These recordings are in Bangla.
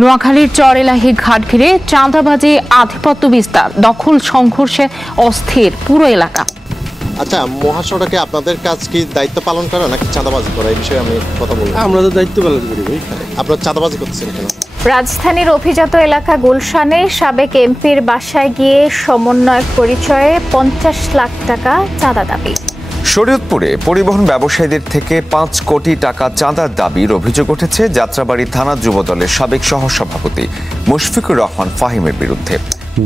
নোয়াখালীর চরেলাহি ঘাট ঘিরে চাঁদাবাজি আধিপত্য বিস্তার, দখল সংঘর্ষে অস্থির পুরো এলাকা। আচ্ছা, মহাসড়কে আপনাদের কাজ কি দায়িত্ব পালন করা নাকি চাঁদাবাজি করা, এই বিষয়ে আমি কথা বলবো। আমরা তো দায়িত্ব পালন করি ভাই। আপনারা চাঁদাবাজি করতেছেন কেন? রাজধানীর অভিজাত এলাকা গুলশানে সাবেক এমপির বাসায় গিয়ে সমন্বয়ক পরিচয়ে 50 লাখ টাকা চাঁদা দাবি। শরীয়তপুরে পরিবহন ব্যবসায়ীদের থেকে 5 কোটি টাকা চাঁদার দাবির অভিযোগ উঠেছে যাত্রাবাড়ী থানা যুবদলের সাবেক সহসভাপতি মুশফিকুর রহমান ফাহিমের বিরুদ্ধে।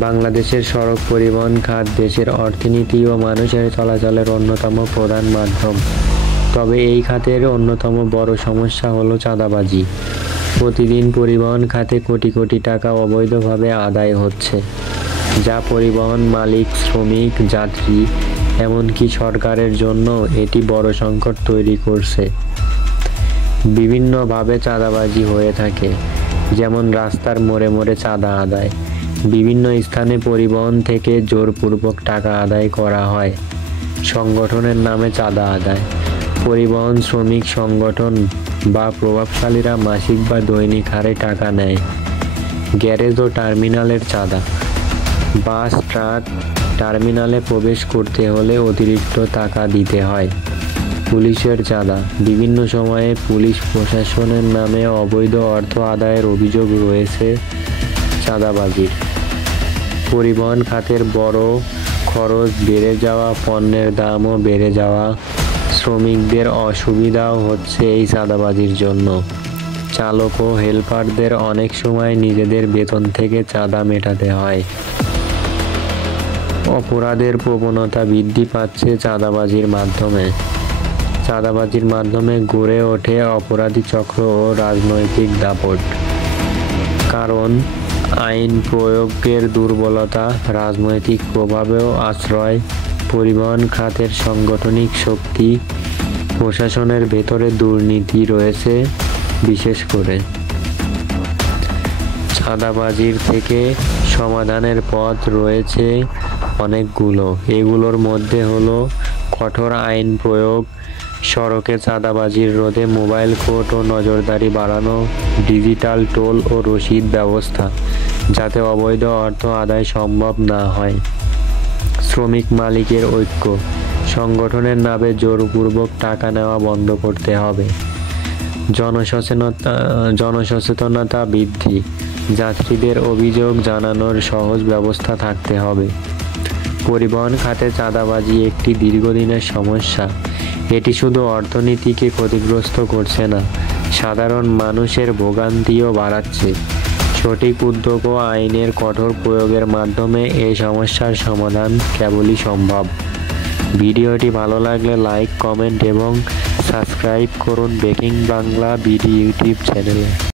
বাংলাদেশের সড়ক পরিবহন খাত দেশের অর্থনীতি ও মানুষের চলাচলের অন্যতম প্রধান মাধ্যম। তবে এই খাতের অন্যতম বড় সমস্যা হলো চাঁদাবাজি। প্রতিদিন পরিবহন খাতে কোটি কোটি টাকা অবৈধভাবে আদায় হচ্ছে, যা পরিবহন মালিক, শ্রমিক, যাত্রী এমনকি সরকারের জন্য এটি বড় সংকট তৈরি করছে। বিভিন্নভাবে চাঁদাবাজি হয়ে থাকে, যেমন রাস্তার মোড়ে মোড়ে চাঁদা আদায়, বিভিন্ন স্থানে পরিবহন থেকে জোরপূর্বক টাকা আদায় করা হয়, সংগঠনের নামে চাঁদা আদায়, পরিবহন শ্রমিক সংগঠন বা প্রভাবশালীরা মাসিক বা দৈনিক হারে টাকা নেয়, গ্যারেজ ও টার্মিনালের চাঁদা, বাস ট্রাক টার্মিনালে প্রবেশ করতে হলে অতিরিক্ত টাকা দিতে হয়, পুলিশের চাঁদা, বিভিন্ন সময়ে পুলিশ প্রশাসনের নামে অবৈধ অর্থ আদায়ের অভিযোগ রয়েছে। চাঁদাবাজির পরিবহন খাতের বড় খরচ বেড়ে যাওয়া, পণ্যের দামও বেড়ে যাওয়া, শ্রমিকদের অসুবিধাও হচ্ছে এই চাঁদাবাজির জন্য। চালক ও হেলপারদের অনেক সময় নিজেদের বেতন থেকে চাঁদা মেটাতে হয়। অপরাধের প্রবণতা বৃদ্ধি পাচ্ছে চাঁদাবাজির মাধ্যমে। চাঁদাবাজির মাধ্যমে গড়ে ওঠে অপরাধী চক্র ও রাজনৈতিক দাপট। কারণ আইন প্রয়োগের দুর্বলতা, রাজনৈতিক প্রভাবেও আশ্রয়, পরিবহন খাতের সাংগঠনিক শক্তি, প্রশাসনের ভেতরে দুর্নীতি রয়েছে। বিশেষ করে চাঁদাবাজির থেকে সমাধানের পথ রয়েছে অনেকগুলো। এগুলোর মধ্যে হলো কঠোর আইন প্রয়োগ, সড়কে চাঁদাবাজির রোধে মোবাইল কোর্ট ও নজরদারি বাড়ানো, ডিজিটাল টোল ও রসিদ ব্যবস্থা যাতে অবৈধ অর্থ আদায় সম্ভব না হয়, শ্রমিক মালিকের ঐক্য, সংগঠনের নামে জোরপূর্বক টাকা নেওয়া বন্ধ করতে হবে, জনসচেতনতা বৃদ্ধি, যাত্রীদের অভিযোগ জানানোর সহজ ব্যবস্থা থাকতে হবে। পরিবহন খাতে চাঁদাবাজি একটি দীর্ঘদিনের সমস্যা। এটি শুধু অর্থনীতিকে ক্ষতিগ্রস্ত করছে না, সাধারণ মানুষের ভোগান্তিও বাড়াচ্ছে। সঠিক উদ্যোগ ও আইনের কঠোর প্রয়োগের মাধ্যমে এই সমস্যার সমাধান কেবলই সম্ভব। ভিডিওটি ভালো লাগলে লাইক, কমেন্ট এবং সাবস্ক্রাইব করুন ব্রেকিং বাংলা বিডি ইউটিউব চ্যানেলে।